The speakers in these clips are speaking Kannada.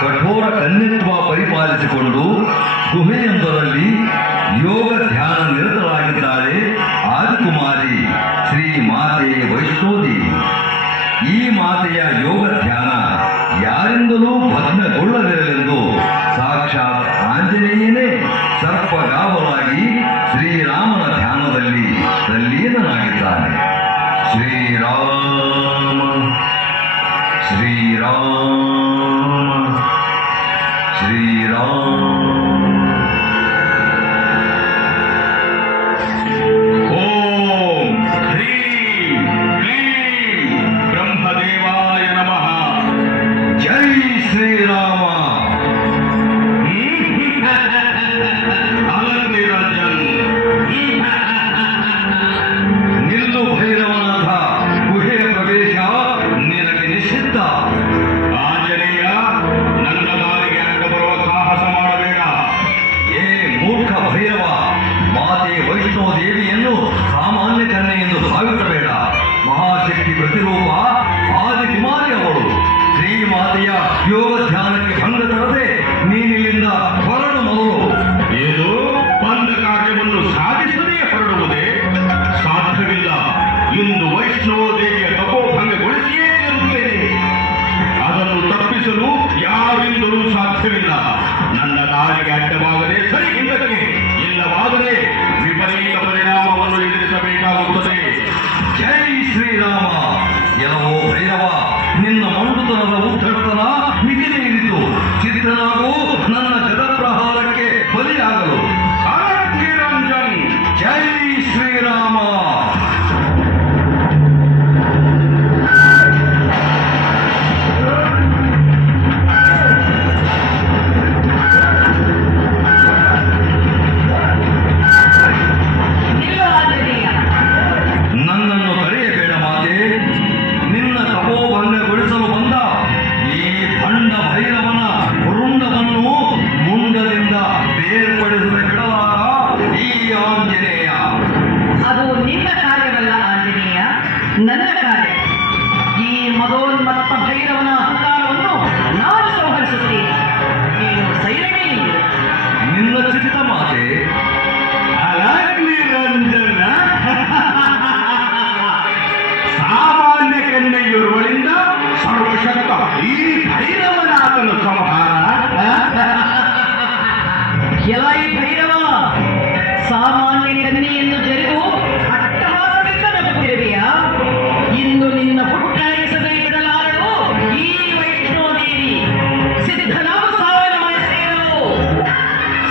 ಕಠೋರ ಕನ್ಯತ್ವ ಪರಿಪಾಲಿಸಿಕೊಂಡು ಗುಹೆಯೊಂದರಲ್ಲಿ ಯೋಗ ಧ್ಯಾನ ನಿರತರಾಗಿದ್ದಾಳೆ ಆದಿಕುಮಾರಿ ಶ್ರೀ ಮಾತೆ ವೈಷ್ಣೋದೇವಿ. ಈ ಮಾತೆಯ ಯೋಗ ಧ್ಯಾನ ಯಾರಿಂದಲೂ ಭಗ್ನಗೊಳ್ಳದಿರಲೆಂದು ಸಾಕ್ಷಾತ್ ಆಂಜನೇಯನೇ ಸರ್ಪಗಾವಲಾಗಿ ಶ್ರೀರಾಮನ ಧ್ಯಾನದಲ್ಲಿ ತಲ್ಲೀನನಾಗಿದ್ದಾನೆ. ಶ್ರೀರಾಮ ಶ್ರೀರಾಮ ಶ್ರೀರಾಮ. ಓಂ ಹ್ರೀಂ ಕ್ಲೀಂ ಬ್ರಹ್ಮದೇವಾಯ ನಮಃ. ಜೈ ಶ್ರೀರಾಮ. ಅಲರ್ ನಿರಂಜನ್. ನಿಲ್ಲು ಭೈರವನಾಥ, ಗುಹೆಯ ಪ್ರವೇಶ ನಿನಗೆ ನಿಷಿದ್ಧ. ಆಂಜನೇಯ, ನನ್ನ ದಾರಿಗೆ ಅಡ್ಡ ಬರುವ ಸಾಹಸ ಮಾಡಬೇಡ. ಏ ಮೂರ್ಖ ಭೈರವ, ಮಾತೆ ವೈಷ್ಣೋ ದೇವಿಯನ್ನು ಸಾಮಾನ್ಯ ಕನ್ಯೆ ಎಂದು ಭಾವಿಸಬೇಡ. ಮಹಾಶಕ್ತಿ ಪ್ರತಿರೂಪ ಆದಿಕುಮಾರಿ ಅವಳು. ಶ್ರೀಮಾತೆಯ ಯೋಗ ಧ್ಯಾನಕ್ಕೆ ಭಂಗ ತರದೆ ನೀನಿಲ್ಲಿಂದ ಹೊರಡು ಮೊದಲು. ಏನು ಬಂದ ಕಾರ್ಯವನ್ನು ಸಾಧಿಸದೇ ಹೊರಡುವುದೇ? ಸಾಧ್ಯವಿಲ್ಲ. ಇಂದು ವೈಷ್ಣವ ದೇವಿಯ ತಪೋಭಂಗಗೊಳಿಸಿಯೇ ತೀರುತ್ತೇನೆ. ಅದನ್ನು ತಪ್ಪಿಸಲು ಯಾರಿಂದಲೂ ಸಾಧ್ಯವಿಲ್ಲ. ನನ್ನ ದಾರಿಗೆ ಅಡ್ಡವಾಗದೆ ಸರಿ ಹಿಂದಕ್ಕೆ, ಇಲ್ಲವಾದರೆ ವಿಪರೀತ ಪರಿಣಾಮವನ್ನು ಎದುರಿಸಬೇಕಾಗುತ್ತದೆ. ಜೈ ಶ್ರೀರಾಮ. ಎಲ್ಲವೋ ಭೈರವ, ನಿನ್ನ ಮಂಡುತನದ ಉದ್ಧಟತನ ಮಿತಿ ಮೀರಿತು. ಚಿತ್ತನಾಗೂ ನನ್ನ ಗದಪ್ರಹಾರಕ್ಕೆ ಬಲಿಯಾಗಲು. ಅಲರ್ ನಿರಂಜನ್. ಜೈ ಶ್ರೀರಾಮ. ನಿಲ್ಲು ಆಂಜನೇಯ. ನನ್ನನ್ನು ಕರೆಯಬೇಡ ಮಾತೆ. ನಿನ್ನ ತಪೋಭಂಗಗೊಳಿಸಲು ಬಂದ ಈ ಭಂಡ ಭೈರವನ ರುಂಡವನ್ನು ಮುಂಡದಿಂದ ಬೇರ್ಪಡಿಸಲು ಬಿಡಲಾರ ಈ ಆಂಜನೇಯ. ಅದು ನಿನ್ನ ಕಾರ್ಯವಲ್ಲ ಆಂಜನೇಯ, ನನ್ನ ಕಾರ್ಯ. ಈ ಮದೋನ್ಮತ್ತ ಭೈರವನ ಅಹಂಕಾರವನ್ನು ನಾನು ಸಂಹರಿಸುತ್ತೇನೆ. ನೀನು ಸೈರಣೆ ಇರು. ನಿನ್ನ ಚಿತ್ತ ಮಾತೆ. ಅಲರ್ ನಿರಂಜನ. ಸಾಮಾನ್ಯ ಕನ್ಯೆಯುರುವಳಿಂದ ಸರ್ವಶಕ್ತ ಈ ಭೈರವನಾಥನ ಸಂಹಾರ. ಎಲೈ ಭೈರವ, ಸಾಮಾನ್ಯ ಕನ್ಯೆಯನ್ನು ಜರಿದು ಅಟ್ಟಹಾಸದಿಂದ ನಗುತ್ತಿರುವೆಯಾ? ಇಂದು ನಿನ್ನ ಪುಟ್ಟಣಿಸದೆ ಬಿಡಲಾರಳು ಈ ವೈಷ್ಣೋದೇವಿ. ಸಿದ್ಧನಾಮ ಸಾವಿರ ಸೇರು.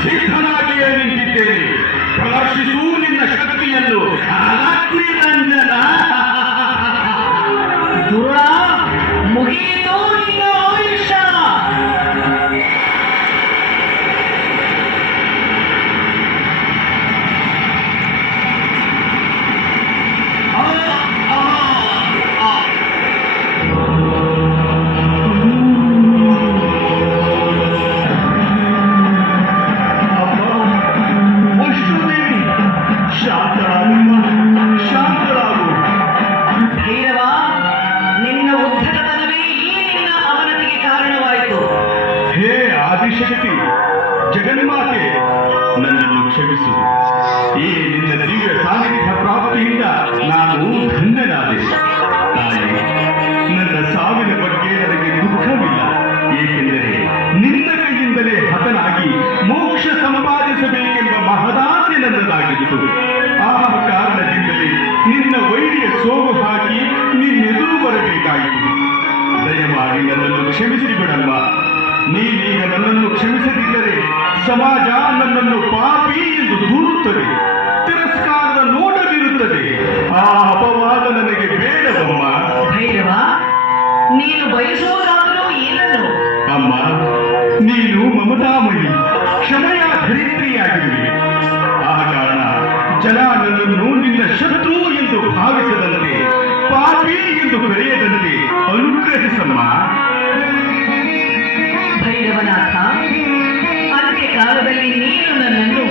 ಸಿದ್ಧನಾಗಿಯೇ ನಿಂತಿದ್ದೇನೆ. ಪ್ರದರ್ಶಿಸು ನಿನ್ನ ಶಕ್ತಿಯನ್ನು. ಅಲರ್ ನಿರಂಜನ. ದುರುಳ, ಮುಗಿಯಿತು ನಿನ್ನ ಆಯುಷ್ಯ. ವೈಷ್ಣೋದೇವಿ, ಶಾಂತರಾಗಮ್ಮ, ಶಾಂತರಾಗು. ಭೈರವ, ನಿನ್ನ ಉದ್ಧತತನವೇ ಈ ನಿನ್ನ ಅವನತಿಗೆ ಕಾರಣವಾಯಿತು. ಹೇ ಆದಿಶಕ್ತಿ, ಜಗನ್ಮಾತೆ, ನನ್ನನ್ನು ಕ್ಷಮಿಸು. ಈ ನಿನ್ನ ದಿವ್ಯ ಸಾನ್ನಿಧ್ಯ ಪ್ರಾಪ್ತಿಯಿಂದ ನಾನು ಧನ್ಯನಾದೆ. ತಾಯಿ, ನನ್ನ ಸಾವಿನ ಬಗ್ಗೆ ನನಗೆ ದುಃಖವಿಲ್ಲ. ಏಕೆಂದರೆ ನಿನ್ನ ಕೈಯಿಂದಲೇ ಹತನಾಗಿ ಮೋಕ್ಷ ಸಂಪಾದಿಸಬೇಕೆಂಬ ಮಹದಾಸೆ ನನ್ನದಾಗಿತ್ತು. ಆ ಕಾರಣದಿಂದಲೇ ನಿನ್ನ ವೈರಿಯ ಸೋಗು ಹಾಕಿ ನಿನ್ನೆದುರು ಬರಬೇಕಾಯಿತು. ದಯಮಾಡಿ ನನ್ನನ್ನು ಕ್ಷಮಿಸಿ ಬಿಡಮ್ಮ. ನೀನೀಗ ನನ್ನನ್ನು ಕ್ಷಮಿಸದಿದ್ದರೆ ಸಮಾಜ ನನ್ನನ್ನು ಪಾಪಿ ಎಂದು ದೂರುತ್ತದೆ. ತಿರಸ್ಕಾರದ ನೋಟ ಬೀರುತ್ತದೆ. ಆ ಅಪವಾದ ನನಗೆ ಬೇಡವಮ್ಮ. ಭೈರವ, ನೀನು ಬಯಸುವುದಾದರೂ ಏನನ್ನು? ಅಮ್ಮ, ನೀನು ಮಮತಾಮಯಿ, ಕ್ಷಮೆಯ ಧರಿತ್ರಿಯಾಗಿರುವೆ. ಆ ಕಾರಣ ಜನ ನನ್ನನ್ನು ನಿನ್ನ ಶತ್ರು ಎಂದು ಭಾವಿಸದಂತೆ, ಪಾಪಿ ಎಂದು ಕರೆಯದಂತೆ ಅನುಗ್ರಹಿಸಮ್ಮ. ಭೈರವನಾಥ, ಅಂತ್ಯಕಾಲದಲ್ಲಿ ನೀನು ನನ್ನನ್ನು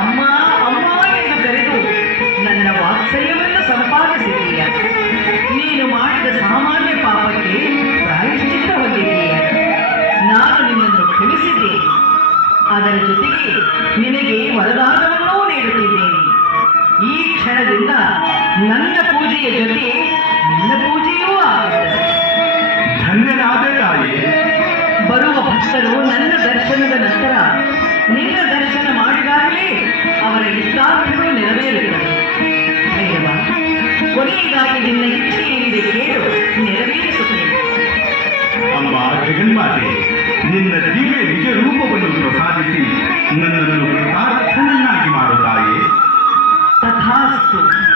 ಅಮ್ಮ ಅಮ್ಮ ಎಂದು ಕರೆದು ನನ್ನ ವಾತ್ಸಲ್ಯವನ್ನು ಸಂಪಾದಿಸಿದೀಯ. ನೀನು ಮಾಡಿದ ಸಾಮಾನ್ಯ ಪಾಪಕ್ಕೆ ಪ್ರಾಯಶ್ಚಿತ್ತ ಹೊಂದಿದೀಯ. ನಿನ್ನ ದಿವ್ಯ ನಿಜ ರೂಪವನ್ನು ಪ್ರಸಾದಿಸಿ ನನ್ನನ್ನು ಕೃತಾರ್ಥನನ್ನಾಗಿ ಮಾಡುತ್ತಾಯೇ. ತಥಾಸ್ತು.